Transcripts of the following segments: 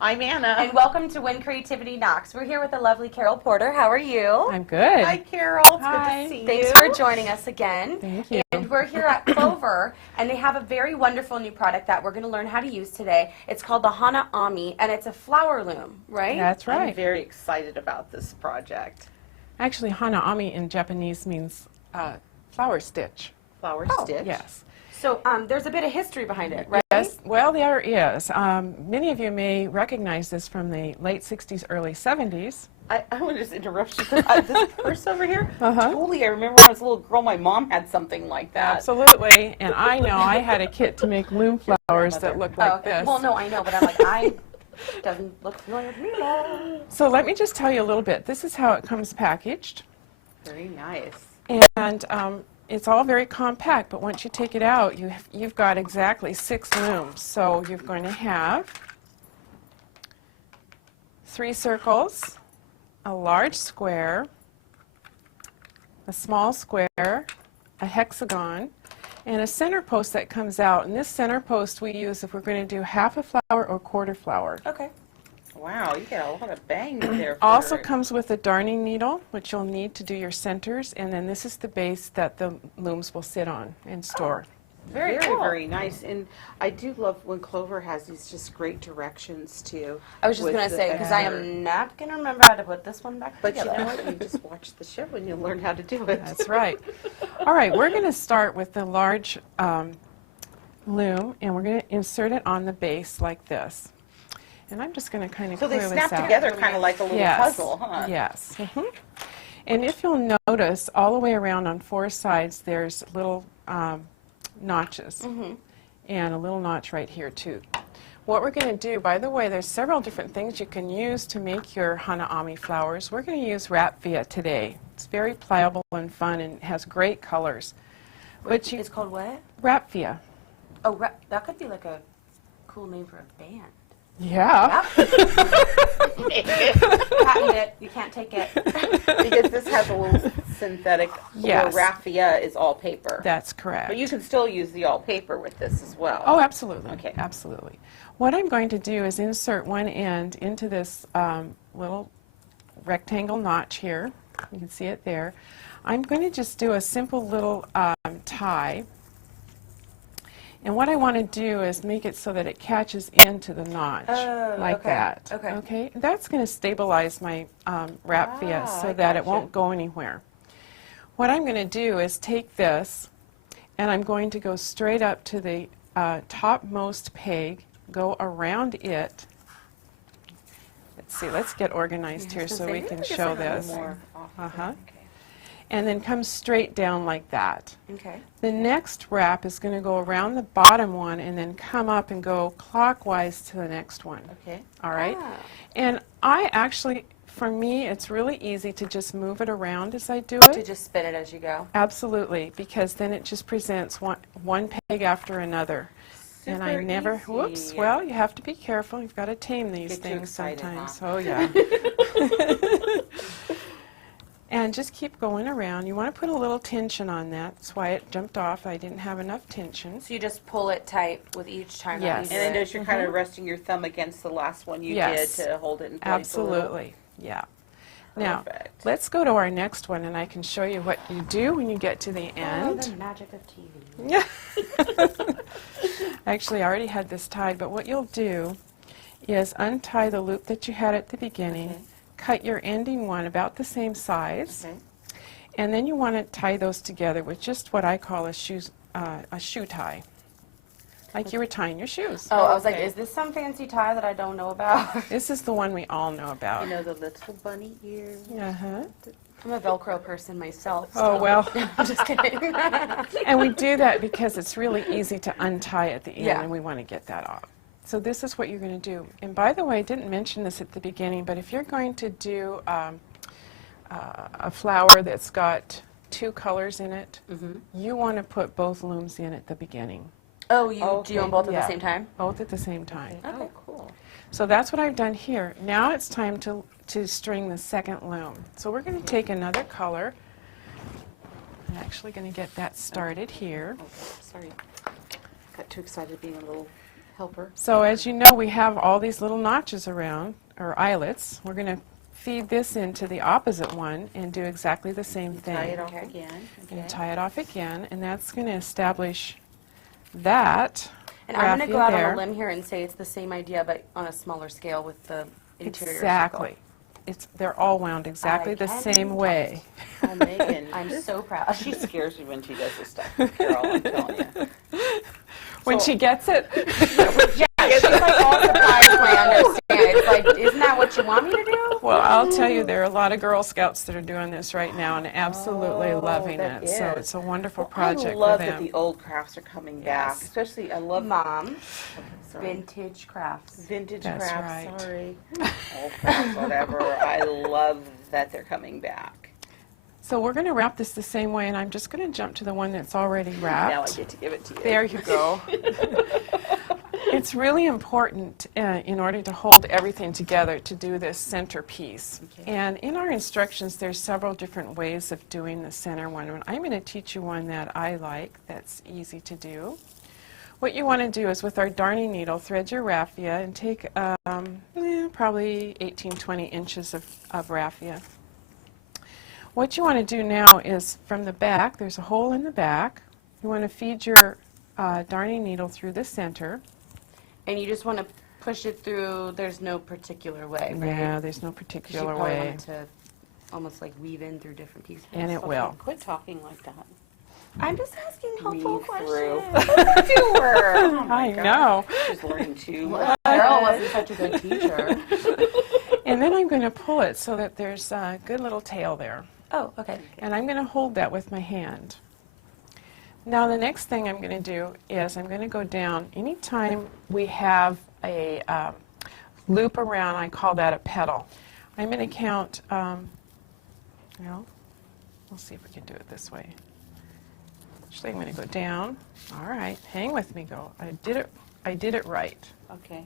I'm Anna. And welcome to When Creativity Knocks. We're here with the lovely Carol Porter. How are you? I'm good. Hi, Carol. It's good to see you. Thanks for joining us again. Thank you. And we're here at Clover, and they have a very wonderful new product that we're going to learn how to use today. It's called the Hana Ami, and it's a flower loom, right? That's right. I'm very excited about this project. Actually, Hana Ami in Japanese means flower stitch. Flower stitch? Yes. So there's a bit of history behind it, right? Yes, well, there is. Many of you may recognize this from the late 60s, early 70s. I want to just interrupt you. This purse over here, totally, I remember when I was a little girl, my mom had something like that. Absolutely. And I know I had a kit to make loom flowers that looked like this. Well, no, I know, but I'm like, doesn't look familiar to me at all. So let me just tell you a little bit. This is how it comes packaged. Very nice. And it's all very compact, but once you take it out, you've got exactly 6 looms. So you're going to have 3 circles, a large square, a small square, a hexagon, and a center post that comes out. And this center post we use if we're going to do half a flower or quarter flower. Okay. Wow, you get a lot of bang there. Also comes with a darning needle, which you'll need to do your centers, and then this is the base that the looms will sit on and store. Very cool. Very nice. And I do love when Clover has these just great directions too. I was just going to say, because I am not going to remember how to put this one back But together. you know what? You just watch the show and you'll learn how to do it. That's right. All right, we're going to start with the large loom, and we're going to insert it on the base like this. And I'm just going to kind of clear this out. So they snap together kind of like a little puzzle, huh? Yes. And if you'll notice, all the way around on 4 sides, there's little notches. And a little notch right here, too. What we're going to do, by the way, there's several different things you can use to make your Hana Ami flowers. We're going to use raffia today. It's very pliable and fun and has great colors. It's called what? Raffia. Oh, that could be like a cool name for a band. Yeah. Patent it. You can't take it. Because this has a little synthetic, Yes. or raffia is all paper. That's correct. But you can still use the all paper with this as well. Oh, absolutely. Okay. Absolutely. What I'm going to do is insert one end into this little rectangle notch here. You can see it there. I'm going to just do a simple little tie. And what I want to do is make it so that it catches into the notch, like that. Okay. That's going to stabilize my raffia so that it won't go anywhere. What I'm going to do is take this, and I'm going to go straight up to the topmost peg, go around it. Let's see, let's get organized here so we can show this. And then come straight down like that. Okay. The next wrap is going to go around the bottom one and then come up and go clockwise to the next one. Okay. All right? And I actually, for me, it's really easy to just move it around as I do To it. just spin it as you go. Absolutely, because then it just presents one peg after another. And I Super never, easy. whoops, well, you have to be careful. You've got to tame these Get too things excited, sometimes. huh? Oh, yeah. And just keep going around. You want to put a little tension on that. That's why it jumped off. I didn't have enough tension. So you just pull it tight with each time Yes. that you And then do it. notice you're kind of resting your thumb against the last one you Yes. did to hold it in place a little. Absolutely, yeah. Now, Perfect. let's go to our next one, and I can show you what you do when you get to the Oh, end. the magic of TV. Yeah. Actually, I already had this tied, but what you'll do is untie the loop that you had at the beginning, cut your ending one about the same size, and then you want to tie those together with just what I call a shoe tie, like you were tying your shoes. Oh, I was like, is this some fancy tie that I don't know about? This is the one we all know about. You know, the little bunny ears. I'm a Velcro person myself. Oh, so- well. I'm just kidding. And we do that because it's really easy to untie at the end, Yeah. and we want to get that off. So this is what you're going to do. And by the way, I didn't mention this at the beginning, but if you're going to do a flower that's got 2 colors in it, you want to put both looms in at the beginning. Oh, you do them both at Yeah. the same time? Both at the same time. Oh, cool. So that's what I've done here. Now it's time to string the second loom. So we're going to take another color. I'm actually going to get that started here. Okay, sorry. Got too excited being a little helper. So as you know, we have all these little notches around, or eyelets. We're going to feed this into the opposite one and do exactly the same thing. Tie it off Okay. again. Okay. And tie it off again, and that's going to establish that And I'm going to raffia go out there. on a limb here and say it's the same idea, but on a smaller scale with the interior Exactly. They're all wound exactly the can same way. Oh, Megan. I'm so proud. She scares me when she does this stuff, Carol, I'm telling you. When So- she gets it, Yeah, she's like all surprised when I understand. It's like, isn't that what you want me to do? well, I'll tell you, there are a lot of Girl Scouts that are doing this right now and absolutely Oh, loving that it. So is. it's a wonderful Well, project I love for that them. the old crafts are coming back. Yes. Especially, I love Mom, sorry. vintage crafts. Vintage That's crafts, right. sorry. Old crafts, whatever. I love that they're coming back. So we're going to wrap this the same way, and I'm just going to jump to the one that's already wrapped. Now I get to give it to you. There you go. It's really important in order to hold everything together to do this centerpiece. Okay. And in our instructions, there's several different ways of doing the center one. And I'm going to teach you one that I like that's easy to do. What you want to do is with our darning needle, thread your raffia and take probably 18-20 inches of raffia. What you want to do now is from the back, there's a hole in the back. You want to feed your darning needle through the center. And you just want to push it through, there's no particular way, right? Yeah, there's no 'Cause you particular probably want way. it to almost like weave in through different pieces. And it Okay, will. Quit talking like that. I'm just asking helpful Weave through. questions. To her. Oh my I God. know. She's learning too much. Well, Carol wasn't such a good teacher. And then I'm going to pull it so that there's a good little tail there. Oh, okay. And I'm going to hold that with my hand. Now the next thing I'm going to do is I'm going to go down. Anytime we have a loop around, I call that a petal. I'm going to count, well, we'll see if we can do it this way. Actually, I'm going to go down. All right, hang with me, go. I did it right. Okay.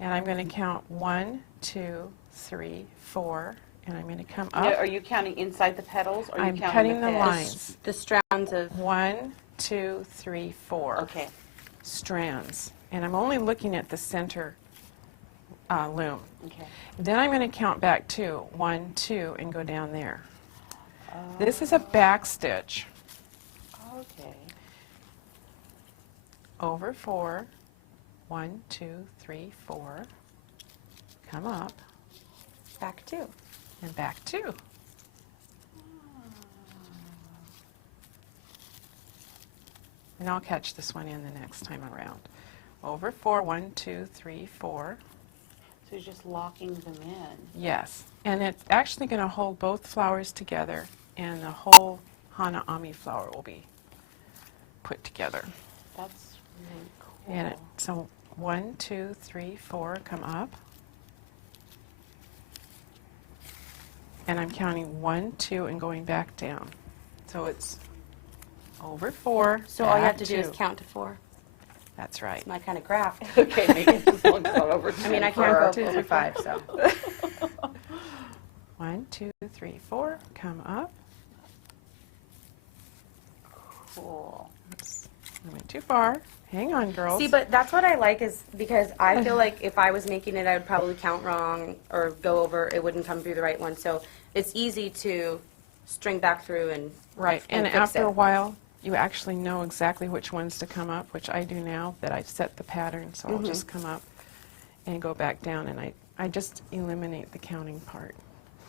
And I'm going to count 1, 2, 3, 4, and I'm going to come Now, up. are you counting inside the petals or are you I'm counting cutting the pits? lines. The strands of 1, 2, 3, 4 Okay. strands. And I'm only looking at the center loom. Okay. Then I'm going to count back 2, 1, 2, and go down there. This is a back stitch. Okay. Over 4, 1, 2, 3, 4. Come up back two. and back 2. And I'll catch this one in the next time around. Over 4, 1, 2, 3, 4. So you're just locking them in. Yes, and it's actually going to hold both flowers together, and the whole Hana Ami flower will be put together. That's really cool. And so 1, 2, 3, 4, come up. And I'm counting 1, 2, and going back down. So it's over 4. So all you have back to do is 2. count to 4. That's right. It's my kind of craft. Okay, make it as long as not over. I mean, I can't go over 5, so. 1, 2, 3, 4, come up. Cool. Oops, I went too far. Hang on, girls. See, but that's what I like is because I feel like if I was making it, I would probably count wrong or go over. It wouldn't come through the right one. So it's easy to string back through and Right, and fix after it. a while, you actually know exactly which ones to come up, which I do now that I've set the pattern. So I'll just come up and go back down, and I just eliminate the counting part.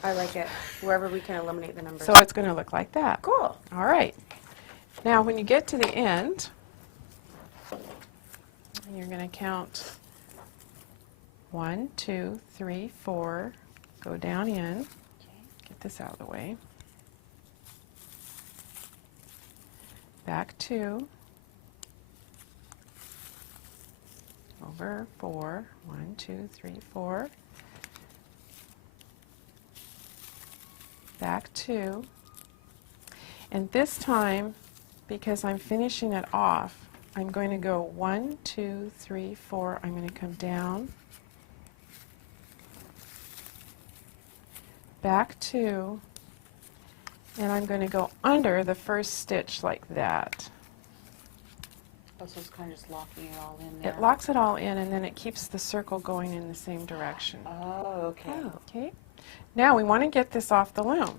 I like it. Wherever we can eliminate the numbers. So it's going to look like that. Cool. All right. Now, when you get to the end, you're going to count 1, 2, 3, 4, go down in. Get this out of the way. Back 2. Over 4. 1, 2, 3, 4. Back 2. And this time, because I'm finishing it off, I'm going to go 1, 2, 3, 4. I'm going to come down. Back 2. And I'm going to go under the first stitch like that. Oh, so it's kind of just locking it all in there. It locks it all in, and then it keeps the circle going in the same direction. Oh, okay. Okay. Now we want to get this off the loom.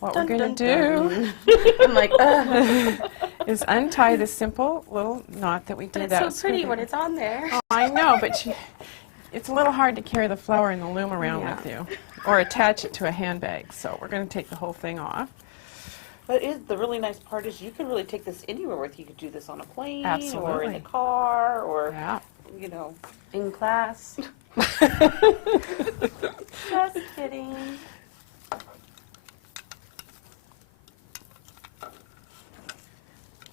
What Dun, we're going to dun, do I'm like, ugh. is untie the simple little knot that we did. But that it's so pretty when it's on there. Oh, I know, but it's a little hard to carry the flower and the loom around with you, or attach it to a handbag. So we're going to take the whole thing off. But the really nice part is you could really take this anywhere with you. You could do this on a plane or in Absolutely. the car or, Yeah. you know. In class. Just kidding.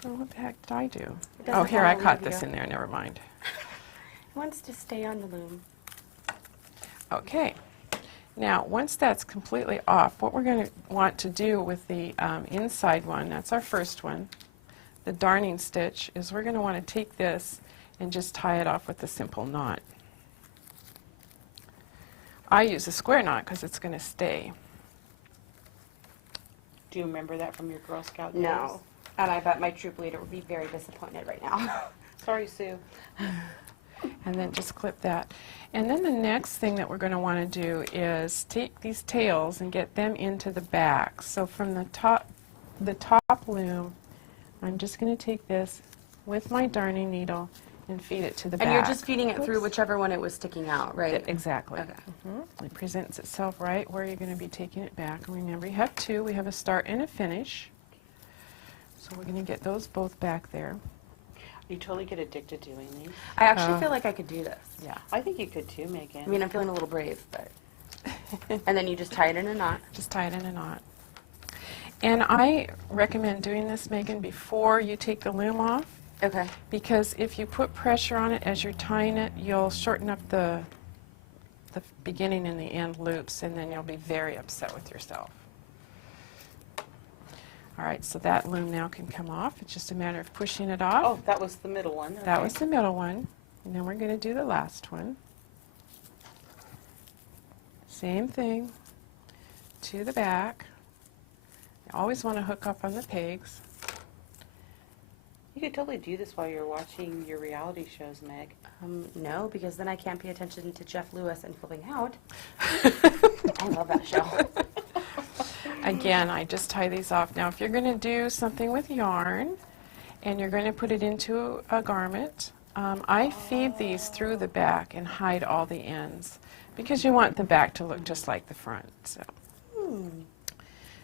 Oh, what the heck did I do? doesn't Oh, here, I follow caught the this video. in there. Never mind. Wants to stay on the loom. Okay. Now, once that's completely off, what we're going to want to do with the inside one, that's our first one, the darning stitch, is we're going to want to take this and just tie it off with a simple knot. I use a square knot because it's going to stay. Do you remember that from your Girl Scout days? No. And I bet my troop leader would be very disappointed right now. Sorry, Sue. And then just clip that. And then the next thing that we're going to want to do is take these tails and get them into the back. So from the top loom, I'm just going to take this with my darning needle and feed it to the back. And you're just feeding it through whichever one it was sticking out, right? Exactly. Okay. It presents itself right where you're going to be taking it back. And remember, you have two. We have a start and a finish. So we're going to get those both back there. You totally get addicted to doing these. I actually feel like I could do this. Yeah. I think you could too, Megan. I mean, I'm feeling a little brave, but... And then you just tie it in a knot. Just tie it in a knot. And I recommend doing this, Megan, before you take the loom off, Okay. because if you put pressure on it as you're tying it, you'll shorten up the beginning and the end loops, and then you'll be very upset with yourself. All right, so that loom now can come off. It's just a matter of pushing it off. Oh, that was the middle one. That Okay. was the middle one. And then we're going to do the last one. Same thing to the back. You always want to hook up on the pegs. You could totally do this while you're watching your reality shows, Meg. No, because then I can't pay attention to Jeff Lewis and flipping out. I love that show. Again, I just tie these off. Now, if you're going to do something with yarn and you're going to put it into a garment, I feed these through the back and hide all the ends because you want the back to look just like the front. So,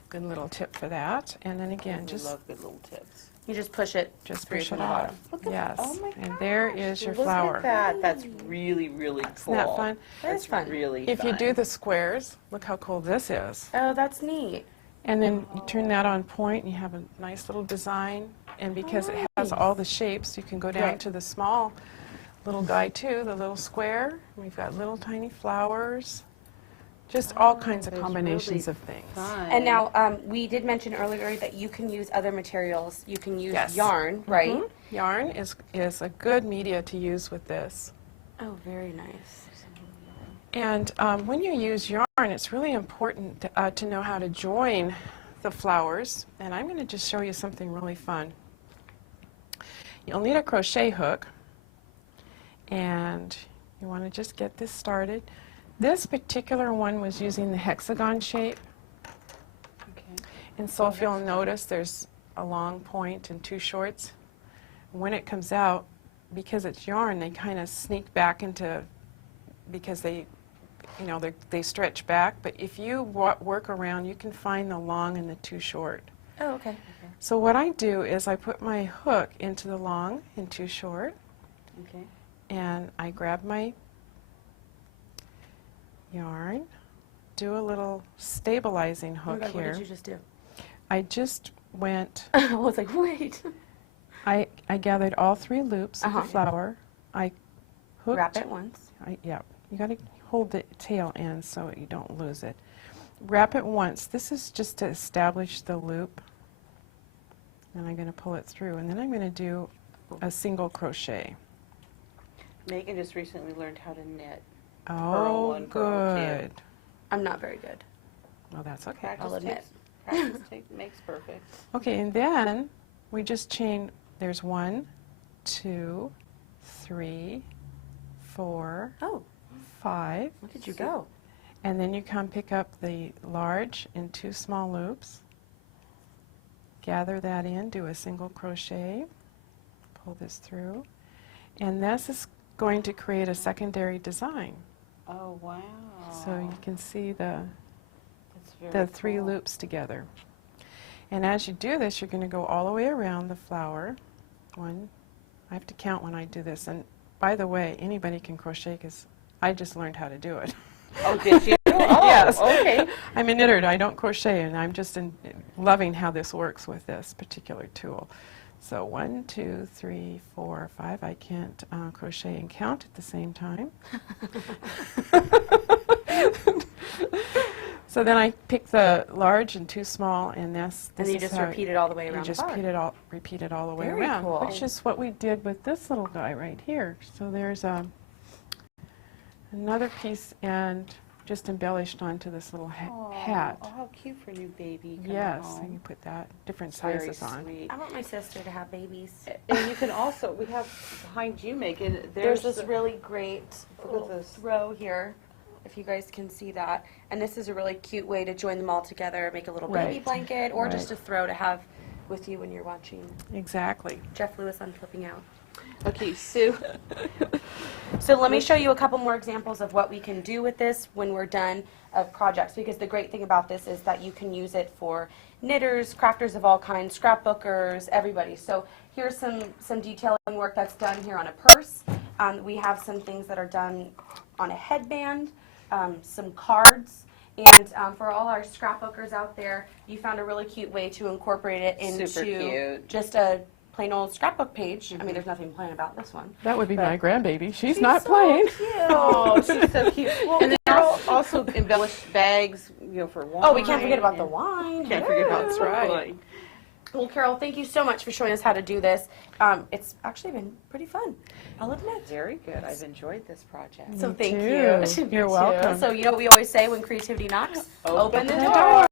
good little tip for that. And then again, We just love good little tips. You just push it. push from it the off. bottom. Look at Yes. Oh my And there gosh, is your look flower. At that. That's really, really cool. Isn't that fun? That is fun. Really If you fun. do the squares, look how cool this is. Oh, that's neat. And then you turn that on point, and you have a nice little design. And because it has all the shapes, you can go down Right. to the small little guy too, the little square. We've got little tiny flowers, just all kinds of there's combinations really of things. Fun. And now, we did mention earlier that you can use other materials. You can use Yes. yarn, right? Mhm. Yarn is a good media to use with this. Oh, very nice. And when you use yarn, it's really important to know how to join the flowers. And I'm going to just show you something really fun. You'll need a crochet hook, and you want to just get this started. This particular one was using the hexagon shape. Okay. And so if you'll notice, there's a long point and two shorts. When it comes out, because it's yarn, they kind of sneak back into, because they stretch back. But if you work around, you can find the long and the too short. Oh, okay. So what I do is I put my hook into the long and too short, Okay. and I grab my yarn, do a little stabilizing Oh my hook God, what here. did you just do? I just went, I was like, wait. I gathered all three loops of Uh-huh. the flower. I hooked. Wrap it once. Yeah, you got to hold the tail end so you don't lose it. Wrap it once. This is just to establish the loop. And I'm going to pull it through. And then I'm going to do a single crochet. Megan just recently learned how to knit. Oh, one, purl two. good. I'm not very good. Well, that's okay. Practice, admit. practice makes perfect. Okay, and then we just chain, there's 1, 2, 3, 4, Oh, 5. look at you go. And then you come pick up the large in 2 small loops. Gather that in, do a single crochet, pull this through, and this is going to create a secondary design. Oh, wow. So you can see the That's very 3 cool. loops together. And as you do this, you're going to go all the way around the flower. One, I have to count when I do this. And by the way, anybody can crochet because I just learned how to do it. Oh, did you? Oh, Yes. okay. I'm a knitter, I don't crochet, and I'm just loving how this works with this particular tool. So 1, 2, 3, 4, 5. I can't crochet and count at the same time. So then I pick the large and 2 small, and this And you is just how repeat it all the way you around just the flower. repeat it all the way Very around, cool. which is what we did with this little guy right here. So there's another piece and just embellished onto this little hat. Oh, how cute for a new baby. coming Yes, home. and you put that different Very sizes on. sweet. I want my sister to have babies. And you can also, we have behind you, Megan, There's there's this really great Look at little this. throw here, if you guys can see that. And this is a really cute way to join them all together, make a little baby Right. blanket, or just Right. a throw to have with you when you're watching Exactly. Jeff Lewis on Flipping Out. Okay, Sue. So let me show you a couple more examples of what we can do with this when we're done of projects, because the great thing about this is that you can use it for knitters, crafters of all kinds, scrapbookers, everybody. So here's some detailing work that's done here on a purse. We have some things that are done on a headband, some cards, and for all our scrapbookers out there, you found a really cute way to incorporate it into Super cute. just a plain old scrapbook page. I mean, there's nothing plain about this one. That would be But- my grandbaby. She's not playing. Oh, she's so cute. And then also embellished bags, for wine. Oh, we can't forget about the wine. Can't forget about That's the right. wine. Well, Carol, thank you so much for showing us how to do this. It's actually been pretty fun, I'll admit. Very good. I've enjoyed this project. So Me thank too. you. You're Me too. welcome. So you know what we always say when creativity knocks? Open the door.